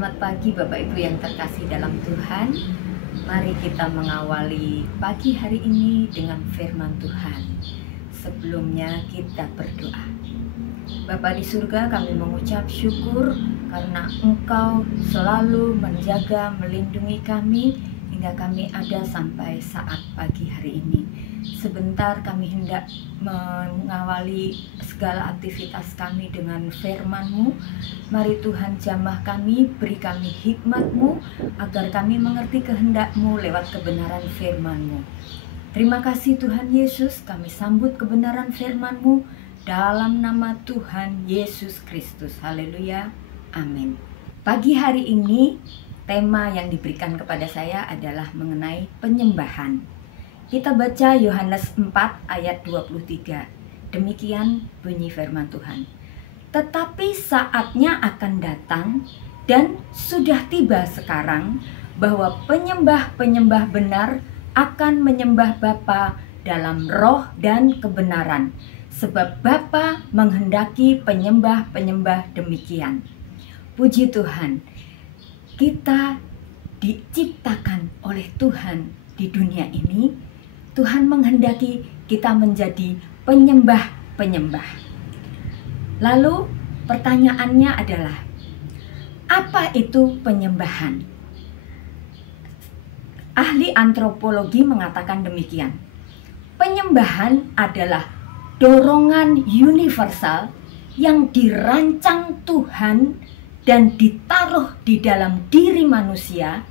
Selamat pagi Bapak Ibu yang terkasih dalam Tuhan. Mari kita mengawali pagi hari ini dengan firman Tuhan. Sebelumnya kita berdoa. Bapa di surga, kami mengucap syukur karena Engkau selalu menjaga, melindungi kami hingga kami ada sampai saat pagi hari ini. Sebentar kami hendak mengawali segala aktivitas kami dengan firman-Mu. Mari Tuhan jamah kami, beri kami hikmat-Mu agar kami mengerti kehendak-Mu lewat kebenaran firman-Mu. Terima kasih Tuhan Yesus, kami sambut kebenaran firman-Mu dalam nama Tuhan Yesus Kristus. Haleluya, amin. Pagi hari ini tema yang diberikan kepada saya adalah mengenai penyembahan. Kita baca Yohanes 4 ayat 23. Demikian bunyi firman Tuhan. Tetapi saatnya akan datang dan sudah tiba sekarang bahwa penyembah-penyembah benar akan menyembah Bapa dalam roh dan kebenaran. Sebab Bapa menghendaki penyembah-penyembah demikian. Puji Tuhan, kita diciptakan oleh Tuhan di dunia ini. Tuhan menghendaki kita menjadi penyembah-penyembah. Lalu pertanyaannya adalah, apa itu penyembahan? Ahli antropologi mengatakan demikian. Penyembahan adalah dorongan universal yang dirancang Tuhan dan ditaruh di dalam diri manusia.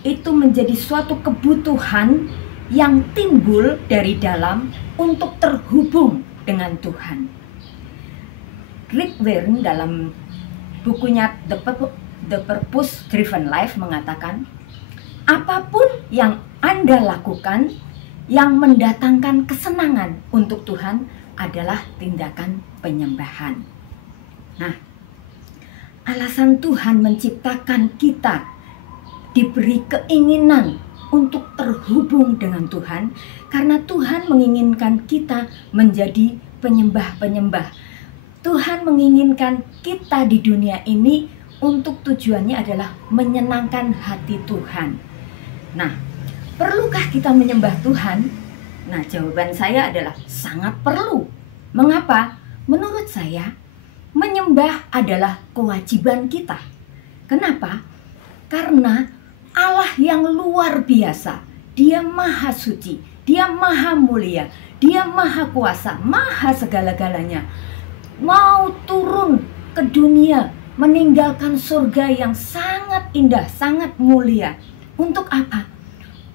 Itu menjadi suatu kebutuhan yang timbul dari dalam untuk terhubung dengan Tuhan. Rick Warren dalam bukunya The Purpose Driven Life mengatakan, apapun yang Anda lakukan yang mendatangkan kesenangan untuk Tuhan adalah tindakan penyembahan. Nah, alasan Tuhan menciptakan kita diberi keinginan untuk terhubung dengan Tuhan, karena Tuhan menginginkan kita menjadi penyembah-penyembah. Tuhan menginginkan kita di dunia ini untuk tujuannya adalah menyenangkan hati Tuhan. Nah, perlukah kita menyembah Tuhan? Nah, jawaban saya adalah sangat perlu. Mengapa? Menurut saya, menyembah adalah kewajiban kita. Kenapa? Karena Allah yang luar biasa, Dia maha suci, Dia maha mulia, Dia maha kuasa, maha segala-galanya. Mau turun ke dunia, meninggalkan surga yang sangat indah, sangat mulia. Untuk apa?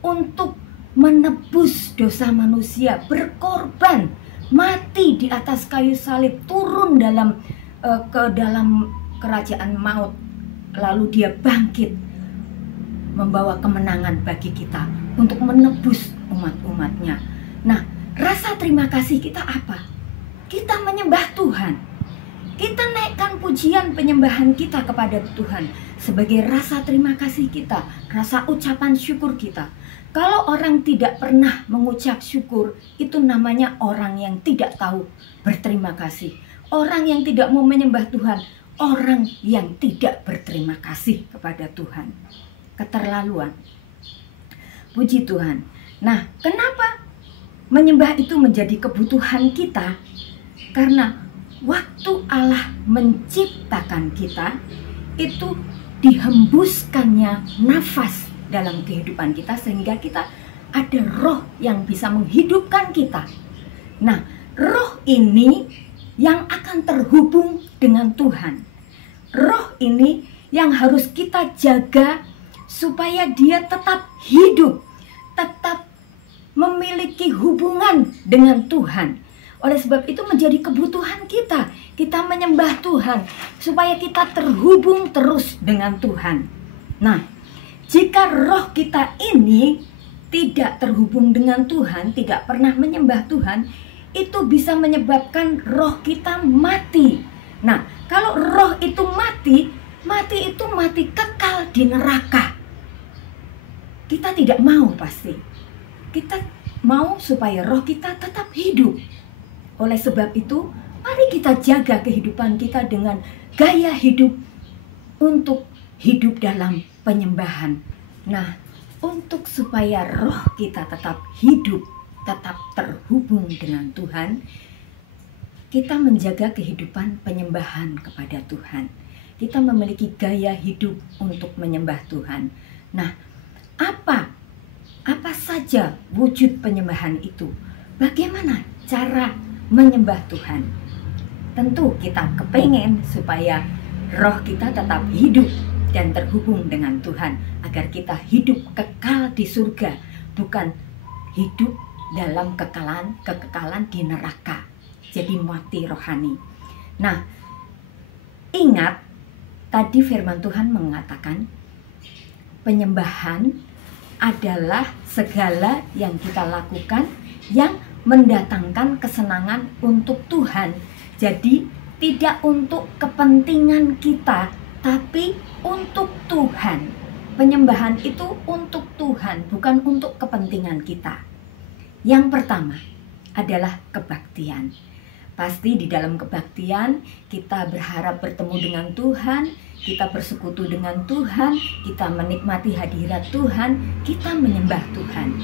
Untuk menebus dosa manusia, berkorban, mati di atas kayu salib, turun ke dalam kerajaan maut. Lalu Dia bangkit, membawa kemenangan bagi kita untuk menebus umat-umatnya. Nah, rasa terima kasih kita apa? Kita menyembah Tuhan. Kita naikkan pujian penyembahan kita kepada Tuhan sebagai rasa terima kasih kita, rasa ucapan syukur kita. Kalau orang tidak pernah mengucap syukur, itu namanya orang yang tidak tahu berterima kasih. Orang yang tidak mau menyembah Tuhan, orang yang tidak berterima kasih kepada Tuhan. Keterlaluan. Puji Tuhan. Nah, kenapa menyembah itu menjadi kebutuhan kita? Karena waktu Allah menciptakan kita, itu dihembuskannya nafas dalam kehidupan kita sehingga kita ada roh yang bisa menghidupkan kita. Nah, roh ini yang akan terhubung dengan Tuhan. Roh ini yang harus kita jaga supaya dia tetap hidup, tetap memiliki hubungan dengan Tuhan. Oleh sebab itu menjadi kebutuhan kita. Kita menyembah Tuhan supaya kita terhubung terus dengan Tuhan. Nah, jika roh kita ini tidak terhubung dengan Tuhan, tidak pernah menyembah Tuhan, itu bisa menyebabkan roh kita mati. Nah, kalau roh itu mati itu mati kekal di neraka. Kita tidak mau pasti. Kita mau supaya roh kita tetap hidup. Oleh sebab itu, mari kita jaga kehidupan kita dengan gaya hidup untuk hidup dalam penyembahan. Nah, untuk supaya roh kita tetap hidup, tetap terhubung dengan Tuhan, kita menjaga kehidupan penyembahan kepada Tuhan. Kita memiliki gaya hidup untuk menyembah Tuhan. Nah, apa saja wujud penyembahan itu? Bagaimana cara menyembah Tuhan? Tentu kita kepengen supaya roh kita tetap hidup dan terhubung dengan Tuhan, agar kita hidup kekal di surga, bukan hidup dalam kekekalan di neraka, jadi mati rohani. Nah, ingat tadi firman Tuhan mengatakan penyembahan adalah segala yang kita lakukan yang mendatangkan kesenangan untuk Tuhan. Jadi tidak untuk kepentingan kita, tapi untuk Tuhan. Penyembahan itu untuk Tuhan, bukan untuk kepentingan kita. Yang pertama adalah kebaktian. Pasti di dalam kebaktian kita berharap bertemu dengan Tuhan, kita bersekutu dengan Tuhan, kita menikmati hadirat Tuhan, kita menyembah Tuhan.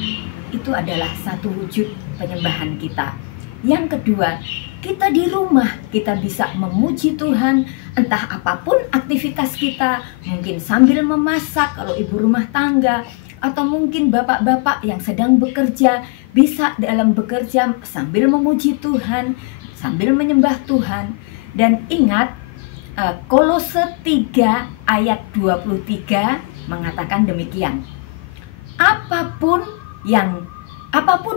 Itu adalah satu wujud penyembahan kita. Yang kedua, kita di rumah, kita bisa memuji Tuhan, entah apapun aktivitas kita, mungkin sambil memasak kalau ibu rumah tangga, atau mungkin bapak-bapak yang sedang bekerja, bisa dalam bekerja sambil memuji Tuhan, sambil menyembah Tuhan. Dan ingat, Kolose 3 ayat 23 mengatakan demikian. Apapun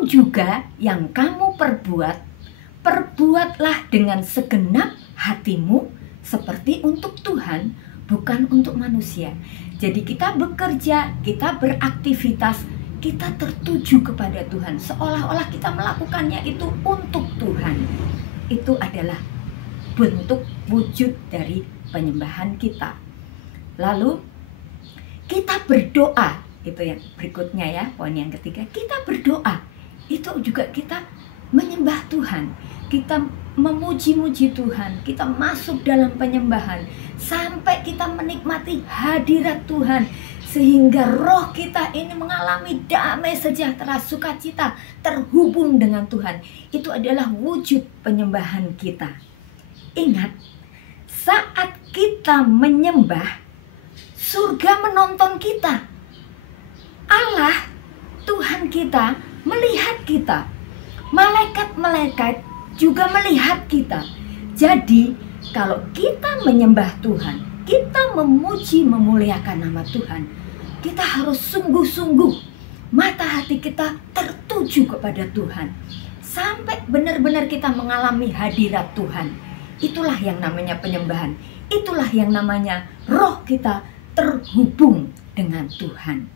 juga yang kamu perbuatlah dengan segenap hatimu seperti untuk Tuhan, bukan untuk manusia. Jadi kita bekerja, kita beraktivitas, kita tertuju kepada Tuhan, seolah-olah kita melakukannya itu untuk Tuhan. Itu adalah bentuk wujud dari penyembahan kita. Lalu kita berdoa. Itu yang berikutnya ya, poin yang ketiga, kita berdoa. Itu juga kita menyembah Tuhan, kita memuji-muji Tuhan, kita masuk dalam penyembahan sampai kita menikmati hadirat Tuhan, sehingga roh kita ini mengalami damai sejahtera, sukacita, terhubung dengan Tuhan. Itu adalah wujud penyembahan kita. Ingat, saat kita menyembah, surga menonton kita. Allah, Tuhan kita, melihat kita. Malaikat-malaikat juga melihat kita. Jadi, kalau kita menyembah Tuhan, kita memuji, memuliakan nama Tuhan, kita harus sungguh-sungguh. Mata hati kita tertuju kepada Tuhan. Sampai benar-benar kita mengalami hadirat Tuhan. Itulah yang namanya penyembahan. Itulah yang namanya roh kita terhubung dengan Tuhan.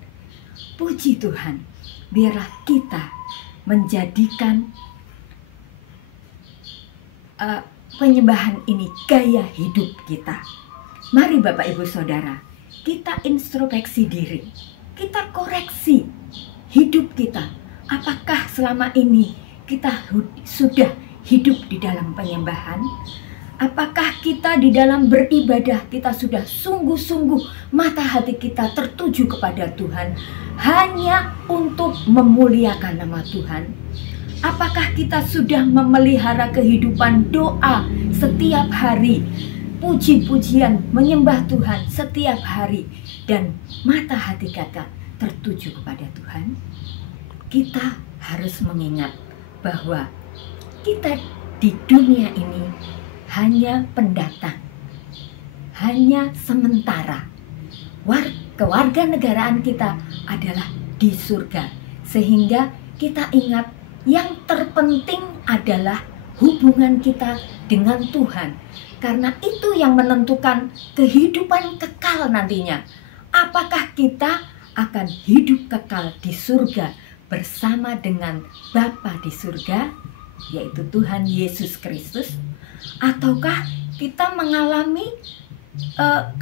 Puji Tuhan, biarlah kita menjadikan penyembahan ini gaya hidup kita. Mari Bapak Ibu Saudara, kita introspeksi diri, kita koreksi hidup kita. Apakah selama ini kita sudah hidup di dalam penyembahan? Apakah kita di dalam beribadah kita sudah sungguh-sungguh mata hati kita tertuju kepada Tuhan hanya untuk memuliakan nama Tuhan? Apakah kita sudah memelihara kehidupan doa setiap hari, puji-pujian, menyembah Tuhan setiap hari, dan mata hati kita tertuju kepada Tuhan? Kita harus mengingat bahwa kita di dunia ini hanya pendatang, hanya sementara. Kewarganegaraan kita adalah di surga, sehingga kita ingat yang terpenting adalah hubungan kita dengan Tuhan, karena itu yang menentukan kehidupan kekal nantinya. Apakah kita akan hidup kekal di surga bersama dengan Bapa di surga, yaitu Tuhan Yesus Kristus, ataukah kita mengalami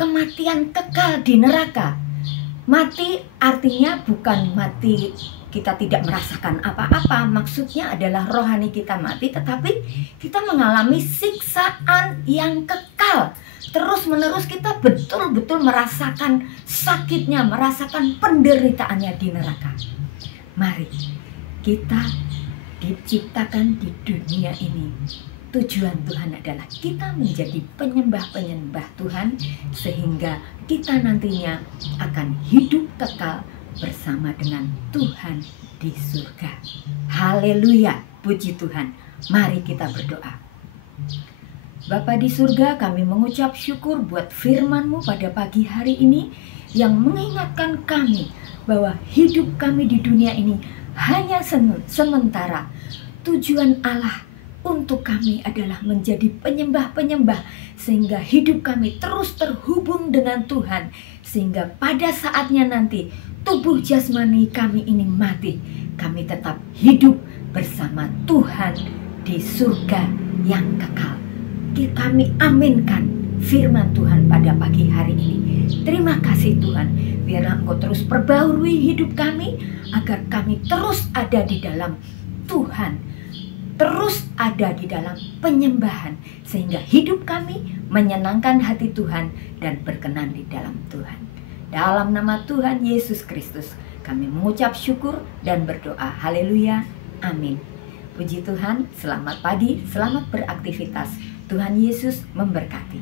kematian kekal di neraka? Mati artinya bukan mati kita tidak merasakan apa-apa, maksudnya adalah rohani kita mati, tetapi kita mengalami siksaan yang kekal. Terus-menerus kita betul-betul merasakan sakitnya, merasakan penderitaannya di neraka. Mari kita diciptakan di dunia ini. Tujuan Tuhan adalah kita menjadi penyembah-penyembah Tuhan, sehingga kita nantinya akan hidup kekal bersama dengan Tuhan di surga. Haleluya, puji Tuhan. Mari kita berdoa. Bapa di surga, kami mengucap syukur buat firman-Mu pada pagi hari ini yang mengingatkan kami bahwa hidup kami di dunia ini hanya sementara. Tujuan Allah untuk kami adalah menjadi penyembah-penyembah, sehingga hidup kami terus terhubung dengan Tuhan, sehingga pada saatnya nanti tubuh jasmani kami ini mati, kami tetap hidup bersama Tuhan di surga yang kekal. Kami aminkan firman Tuhan pada pagi hari ini. Terima kasih Tuhan, biarlah Engkau terus perbaharui hidup kami, agar kami terus ada di dalam Tuhan, terus ada di dalam penyembahan, sehingga hidup kami menyenangkan hati Tuhan dan berkenan di dalam Tuhan. Dalam nama Tuhan Yesus Kristus kami mengucap syukur dan berdoa. Haleluya, amin. Puji Tuhan, selamat pagi, selamat beraktivitas. Tuhan Yesus memberkati.